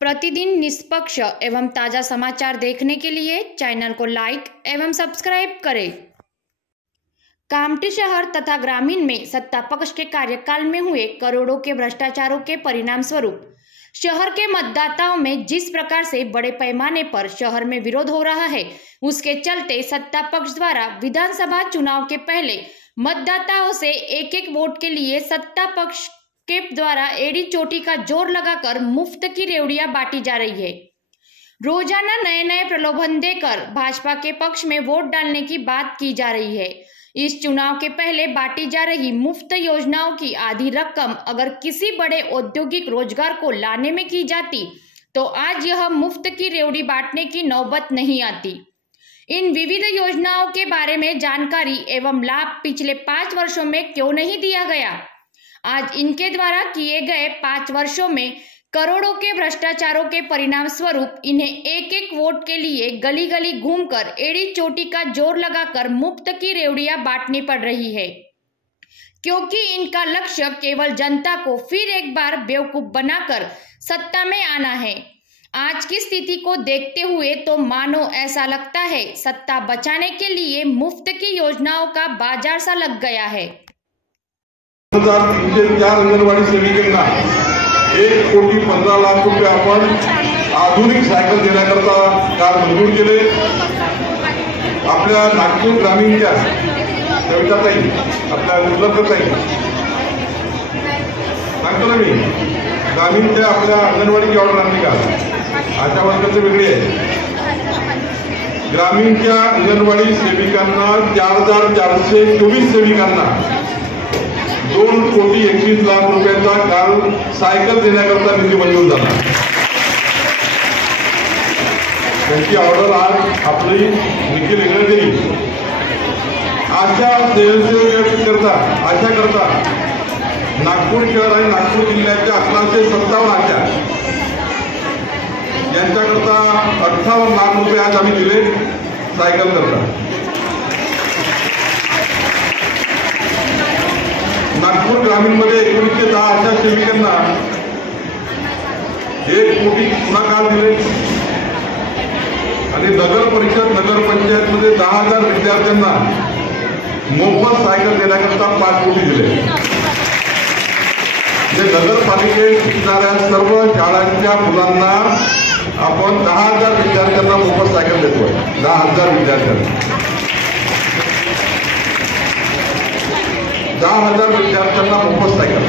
प्रतिदिन निष्पक्ष एवं ताज़ा समाचार देखने के लिए चैनल को लाइक एवं सब्सक्राइब करें। कामठी शहर तथा ग्रामीण में सत्ता पक्ष के कार्यकाल में हुए करोड़ों के भ्रष्टाचारों के परिणाम स्वरूप शहर के मतदाताओं में जिस प्रकार से बड़े पैमाने पर शहर में विरोध हो रहा है, उसके चलते सत्ता पक्ष द्वारा विधानसभा चुनाव के पहले मतदाताओं से एक एक वोट के लिए सत्ता पक्ष के द्वारा एड़ी चोटी का जोर लगाकर मुफ्त की रेवड़ियां बांटी जा रही है। रोजाना नए नए प्रलोभन देकर भाजपा के पक्ष में वोट डालने की बात की जा रही है। इस चुनाव के पहले बांटी जा रही मुफ्त योजनाओं की आधी रकम अगर किसी बड़े औद्योगिक रोजगार को लाने में की जाती तो आज यह मुफ्त की रेवड़ी बांटने की नौबत नहीं आती। इन विविध योजनाओं के बारे में जानकारी एवं लाभ पिछले 5 वर्षों में क्यों नहीं दिया गया? आज इनके द्वारा किए गए 5 वर्षों में करोड़ों के भ्रष्टाचारों के परिणाम स्वरूप इन्हें एक एक वोट के लिए गली गली घूमकर एड़ी चोटी का जोर लगाकर मुफ्त की रेवड़ियां बांटनी पड़ रही है, क्योंकि इनका लक्ष्य केवल जनता को फिर एक बार बेवकूफ बनाकर सत्ता में आना है। आज की स्थिति को देखते हुए तो मानो ऐसा लगता है सत्ता बचाने के लिए मुफ्त की योजनाओं का बाजार सा लग गया है। 304 अंगणवाडी सेविकांना 1,15,00,000 रुपये आपण आधुनिक सायकल देण्याकरता काल मंजूर केले। आपल्या नागपूर ग्रामीणच्या कविताताई, आपल्या उपलब्धताई सांगतो ना मी, ग्रामीणच्या आपल्या अंगणवाडीची ऑर्डर आणली का? आशा वर्करचे वेगळे आहे। ग्रामीणच्या अंगणवाडी सेविकांना 4,424 सेविकांना 2,21,00,000 रुपयांचा काल सायकल देण्याकरता निधी मंजूर झाला। त्यांची ऑर्डर आज आपली निखिल इंग्रज देईल। आशा करता नागपूर शहर आणि नागपूर जिल्ह्याच्या 1157 आशा यांच्याकरता 58 लाख रुपये आज आम्ही दिले सायकल करता। नागपूर ग्रामीण मध्ये 1910 आशा सेविकांना 1 कोटी पुरस्कार दिले आणि नगर परिषद नगर पंचायत मध्ये 10,000 विद्यार्थ्यांना मोफत सायकल देण्याकरता 5 कोटी दिले। नगरपालिकेत शिकणाऱ्या सर्व शाळांच्या मुलांना आपण 10,000 विद्यार्थ्यांना मोफत सायकल देतोय। 10,000 विद्यार्थ्यांना 10,000 विद्यार्थ्यांना मोफत सायकल,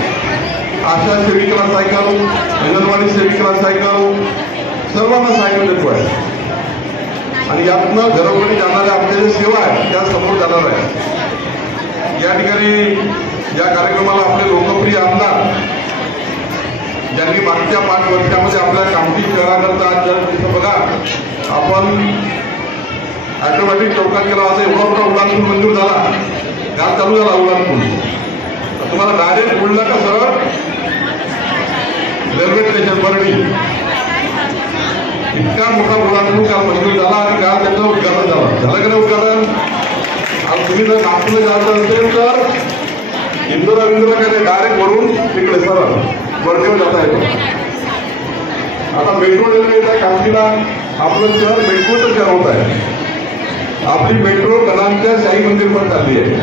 आशा सेविकांना सायकल, अंगणवाडी सेविकांना सायकल, सर्वांना सायकल देतोय। आणि यातनं घरोघरी जाणाऱ्या आपल्या ज्या सेवा आहेत त्या समोर जाणार आहे। या ठिकाणी या कार्यक्रमाला आपले लोकप्रिय आमदार ज्यांनी मागच्या 5 वर्षामध्ये आपल्या कामठी शहराकरता जर बघा आपण ऑटोमॅटिक चौकात केला होता, एवढा मोठा उड्डाणपूल मंजूर झाला, काल चालू झाला उड्डाणपूल। तुम्हाला डायरेक्ट बोलला का सरळ रेल्वे स्टेशन बरडी, इतका मोठा उड्डाणपूल काल मंजूर झाला आणि काल त्याचं उद्घाटन झालं का नाही उद्घाटन? आज तुम्ही जर नागपूरला जायचं असेल तर इंदोरा काय डायरेक्ट वरून तिकडे सरळ वर्धेवर जाता येतो। आता मेट्रो रेल्वे येत आहे कामठीला, आपलं शहर मेट्रोचं शहर होत आहे। आपली मेट्रो कलांच्या शाही मंदिर पण चालली आहे।